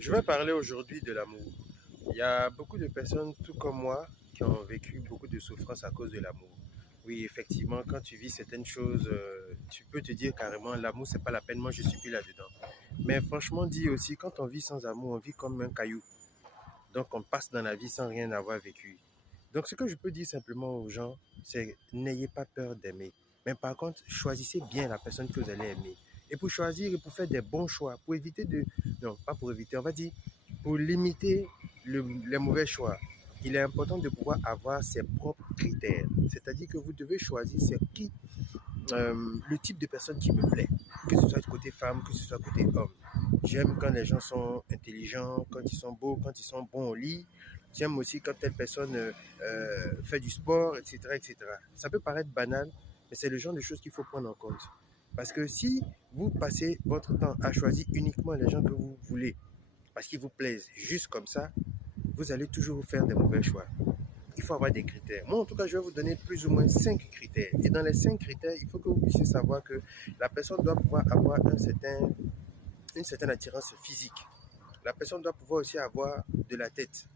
Je vais parler aujourd'hui de l'amour. Il y a beaucoup de personnes, tout comme moi, qui ont vécu beaucoup de souffrances à cause de l'amour. Oui, effectivement, quand tu vis certaines choses, tu peux te dire carrément, l'amour, c'est pas la peine, moi je suis plus là-dedans. Mais franchement dit aussi, quand on vit sans amour, on vit comme un caillou. Donc on passe dans la vie sans rien avoir vécu. Donc ce que je peux dire simplement aux gens, c'est n'ayez pas peur d'aimer. Mais par contre, choisissez bien la personne que vous allez aimer. Et pour choisir et pour faire des bons choix, pour éviter de... Non, pas pour éviter, on va dire, pour limiter les mauvais choix, il est important de pouvoir avoir ses propres critères. C'est-à-dire que vous devez choisir c'est qui le type de personne qui me plaît, que ce soit côté femme, que ce soit côté homme. J'aime quand les gens sont intelligents, quand ils sont beaux, quand ils sont bons au lit. J'aime aussi quand telle personne fait du sport, etc., etc. Ça peut paraître banal, mais c'est le genre de choses qu'il faut prendre en compte. Parce que si vous passez votre temps à choisir uniquement les gens que vous voulez, parce qu'ils vous plaisent, juste comme ça, vous allez toujours faire des mauvais choix. Il faut avoir des critères. Moi, en tout cas, je vais vous donner plus ou moins 5 critères. Et dans les 5 critères, il faut que vous puissiez savoir que la personne doit pouvoir avoir une certaine attirance physique. La personne doit pouvoir aussi avoir de la tête.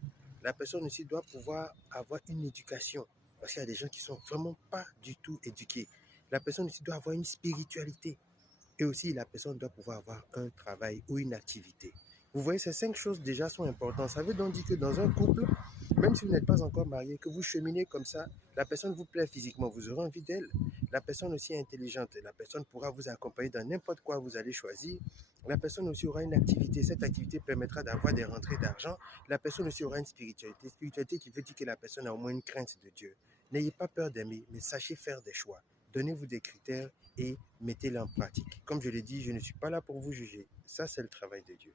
La personne aussi doit pouvoir avoir une éducation. Parce qu'il y a des gens qui sont vraiment pas du tout éduqués. La personne aussi doit avoir une spiritualité. Et aussi, la personne doit pouvoir avoir un travail ou une activité. Vous voyez, ces 5 choses déjà sont importantes. Ça veut donc dire que dans un couple, même si vous n'êtes pas encore marié, que vous cheminez comme ça, la personne vous plaît physiquement, vous aurez envie d'elle. La personne aussi est intelligente. La personne pourra vous accompagner dans n'importe quoi vous allez choisir. La personne aussi aura une activité. Cette activité permettra d'avoir des rentrées d'argent. La personne aussi aura une spiritualité. Spiritualité qui veut dire que la personne a au moins une crainte de Dieu. N'ayez pas peur d'aimer, mais sachez faire des choix. Donnez-vous des critères et mettez-les en pratique. Comme je l'ai dit, je ne suis pas là pour vous juger. Ça, c'est le travail de Dieu.